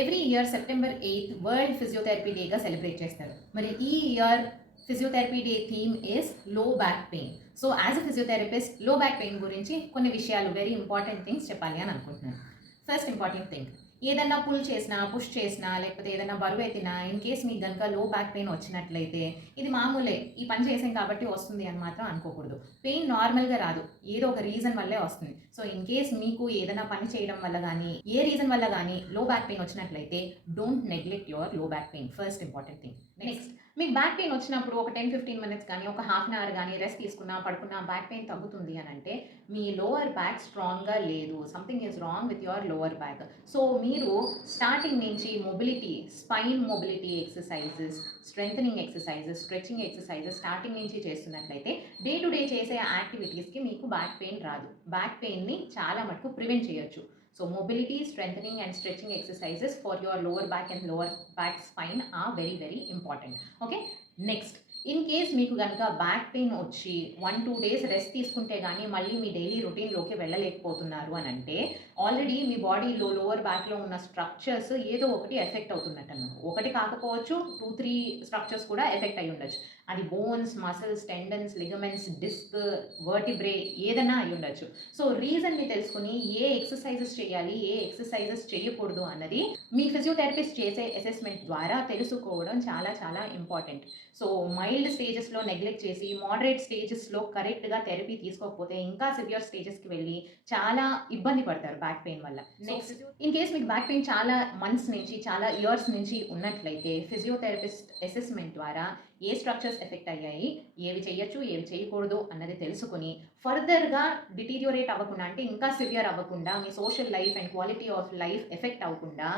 Every year September eighth world physiotherapy డేగా celebrate చేస్తారు. మరి ఈ year physiotherapy day theme ఇస్లో back pain so as a ఫిజియోథెరపిస్ట్లో back pain గురించి కొన్ని విషయాలు వెరీ ఇంపార్టెంట్ థింగ్స్ చెప్పాలి అని అనుకుంటున్నాను. ఫస్ట్ ఇంపార్టెంట్ థింగ్ ఏదన్నా పుల్ చేసినా పుష్ చేసినా లేకపోతే ఏదైనా బరువు ఎత్తినా ఇన్ కేస్ మీకు కనుక లో బ్యాక్ పెయిన్ వచ్చినట్లయితే ఇది మామూలే ఈ పని చేసాం కాబట్టి వస్తుంది అని మాత్రం అనుకోకూడదు. పెయిన్ నార్మల్గా రాదు ఏదో ఒక రీజన్ వల్లే వస్తుంది. సో ఇన్ కేస్ మీకు ఏదైనా పని చేయడం వల్ల కానీ ఏ రీజన్ వల్ల కానీ లో బ్యాక్ పెయిన్ వచ్చినట్లయితే don't neglect యువర్లో back pain first important thing next మీకు బ్యాక్ పెయిన్ వచ్చినప్పుడు ఒక టెన్ ఫిఫ్టీన్ మినిట్స్ కానీ ఒక హాఫ్ అన్ అవర్ కానీ రెస్ట్ తీసుకున్నా పడుకున్నా బ్యాక్ పెయిన్ తగ్గుతుంది అని అంటే మీ లోవర్ బ్యాక్ స్ట్రాంగ్గా లేదు. Something is wrong with your lower back so మీరు స్టార్టింగ్ నుంచి mobility spine mobility exercises strengthening exercises stretching exercises starting నుంచి చేస్తున్నట్లయితే డే టు డే చేసే యాక్టివిటీస్కి మీకు బ్యాక్ పెయిన్ రాదు. బ్యాక్ పెయిన్ని చాలా మటుకు ప్రివెంట్ చేయొచ్చు. So mobility, strengthening and stretching exercises for your lower back and lower back spine are very, very important. Okay. Next, in case మీకు కనుక బ్యాక్ పెయిన్ వచ్చి వన్ టూ డేస్ రెస్ట్ తీసుకుంటే కానీ మళ్ళీ మీ డైలీ రొటీన్లోకి వెళ్ళలేకపోతున్నారు అని అంటే ఆల్రెడీ మీ బాడీలో లోవర్ బ్యాక్లో ఉన్న స్ట్రక్చర్స్ ఏదో ఒకటి ఎఫెక్ట్ అవుతున్నట్టు అన్నమాట ఒకటి కాకపోవచ్చు టూ త్రీ స్ట్రక్చర్స్ కూడా ఎఫెక్ట్ అయి ఉండొచ్చు. అది bones muscles tendons ligaments disc vertebrae ఏదైనా అయి ఉండొచ్చు. సో రీజన్ని తెలుసుకుని ఏ ఎక్సర్సైజెస్ చేయాలి ఏ ఎక్సర్సైజెస్ చేయకూడదు అన్నది మీ ఫిజియోథెరపిస్ట్ చేసే అసెస్మెంట్ ద్వారా తెలుసుకోవడం చాలా చాలా ఇంపార్టెంట్ సో మై మైల్డ్ స్టేజెస్లో నెగ్లెక్ట్ చేసి మోడరేట్ స్టేజెస్లో కరెక్ట్గా థెరపీ తీసుకోకపోతే ఇంకా సివియర్ స్టేజెస్కి వెళ్ళి చాలా ఇబ్బంది పడతారు బ్యాక్ పెయిన్ వల్ల. నెక్స్ట్ ఇన్ కేస్ మీకు బ్యాక్ పెయిన్ చాలా మంత్స్ నుంచి చాలా ఇయర్స్ నుంచి ఉన్నట్లయితే ఫిజియోథెరపిస్ట్ అసెస్మెంట్ ద్వారా ఏ స్ట్రక్చర్స్ ఎఫెక్ట్ అయ్యాయి ఏవి చేయొచ్చు ఏవి చేయకూడదు అన్నది తెలుసుకుని ఫర్దర్గా డిటీరియోరేట్ అవ్వకుండా అంటే ఇంకా సివియర్ అవ్వకుండా మీ social life and quality of life effect అవ్వకుండా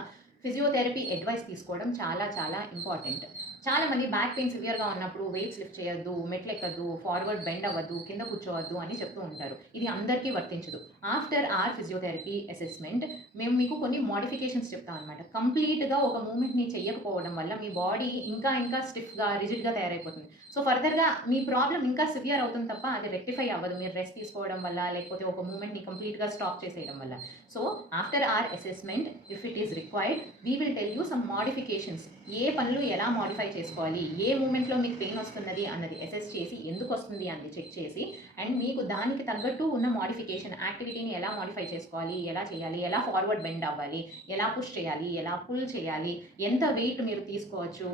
ఫిజియోథెరపీ అడ్వైస్ తీసుకోవడం చాలా చాలా ఇంపార్టెంట్ చాలా మంది బ్యాక్ పెయిన్ సివియర్గా ఉన్నప్పుడు వెయిట్స్ లిఫ్ట్ చేయొద్దు మెట్లు ఎక్కద్దు ఫార్వర్డ్ బెండ్ అవ్వద్దు కింద కూర్చోవద్దు అని చెప్తూ ఉంటారు. ఇది అందరికీ వర్తించదు. ఆఫ్టర్ ఆర్ ఫిజియోథెరపీ అసెస్మెంట్ మేము మీకు కొన్ని మోడిఫికేషన్స్ చెప్తాం అనమాట కంప్లీట్గా ఒక మూమెంట్ని చేయకపోవడం వల్ల మీ బాడీ ఇంకా ఇంకా స్టిఫ్గా రిజిడ్గా తయారైపోతుంది. సో ఫర్దర్గా మీ ప్రాబ్లం ఇంకా సివియర్ అవుతుంది తప్ప అది రెక్టిఫై అవ్వదు. మీరు రెస్ట్ తీసుకోవడం వల్ల లేకపోతే ఒక మూమెంట్ని కంప్లీట్గా స్టాప్ చేసేయడం వల్ల. So after our assessment if it is required we will tell you some modifications ఏ పనులు ఎలా మాడిఫై చేసుకోవాలి? ఏ మూమెంట్లో మీకు పెయిన్ వస్తున్నది అన్నది అసెస్ చేసి ఎందుకు వస్తుంది అన్నది చెక్ చేసి అండ్ మీకు దానికి తగ్గట్టు ఉన్న మాడిఫికేషన్ యాక్టివిటీని ఎలా మాడిఫై చేసుకోవాలి? ఎలా చేయాలి? ఎలా ఫార్వర్డ్ బెండ్ అవ్వాలి? ఎలా పుష్ చేయాలి? ఎలా పుల్ చేయాలి? ఎంత వెయిట్ మీరు తీసుకోవచ్చు?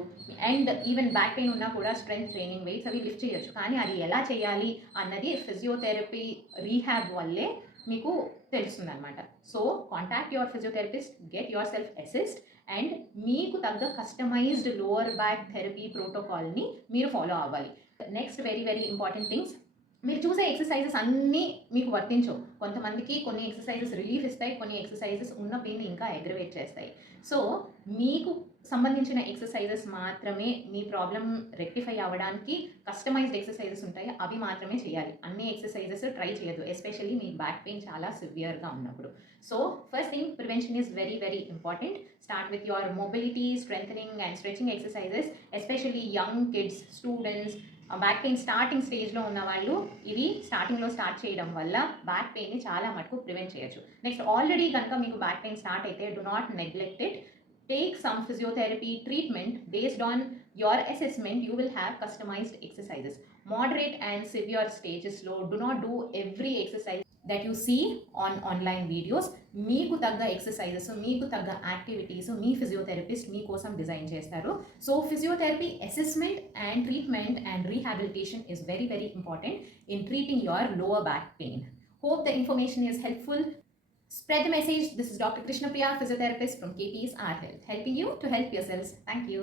అండ్ ఈవెన్ బ్యాక్ పెయిన్ ఉన్నా కూడా స్ట్రెంగ్త్ ట్రైనింగ్ వెయిట్స్ అవి లిఫ్ట్ చేయొచ్చు. కానీ అది ఎలా చేయాలి అన్నది ఫిజియోథెరపీ రీహ్యాబ్ వల్లే మీకు తెలుస్తుంది అనమాట so contact your physiotherapist get yourself assist and మీకు తగ్గ కస్టమైజ్డ్ లోవర్ బ్యాక్ థెరపీ ప్రోటోకాల్ని మీరు ఫాలో అవ్వాలి. Next very very important things మీరు చూసే ఎక్సర్సైజెస్ అన్నీ మీకు వర్తించవు. కొంతమందికి కొన్ని ఎక్సర్సైజెస్ రిలీఫ్ ఇస్తాయి కొన్ని ఎక్సర్సైజెస్ ఉన్న పెయిన్ ఇంకా అగ్రివేట్ చేస్తాయి. సో మీకు సంబంధించిన ఎక్సర్సైజెస్ మాత్రమే మీ ప్రాబ్లం రెక్టిఫై అవ్వడానికి కస్టమైజ్డ్ ఎక్సర్సైజెస్ ఉంటాయి. అవి మాత్రమే చేయాలి. అన్ని ఎక్సర్సైజెస్ ట్రై చేయదు ఎస్పెషల్లీ మీ బ్యాక్ పెయిన్ చాలా సివియర్గా ఉన్నప్పుడు. So first thing prevention is very very important start with your mobility strengthening and stretching exercises especially young kids students back pain starting స్టేజ్లో ఉన్న వాళ్ళు ఇవి స్టార్టింగ్లో స్టార్ట్ చేయడం వల్ల బ్యాక్ పెయిన్ని చాలా మటుకు ప్రివెంట్ చేయొచ్చు. నెక్స్ట్ ఆల్రెడీ కనుక మీకు బ్యాక్ పెయిన్ స్టార్ట్ అయితే do not neglect it take some physiotherapy treatment based on your assessment you will have customised exercises moderate and severe స్టేజెస్లో do not do every exercise that you see on online videos మీకు తగ్గ exercises మీకు తగ్గ activities మీ physiotherapist మీకోసం design చేస్తారు so physiotherapy assessment and treatment and rehabilitation is very very important in treating your lower back pain hope the information is helpful Spread the message. This is Dr. Krishna Priya, physiotherapist from KP's Art Health, helping you to help yourselves. Thank you.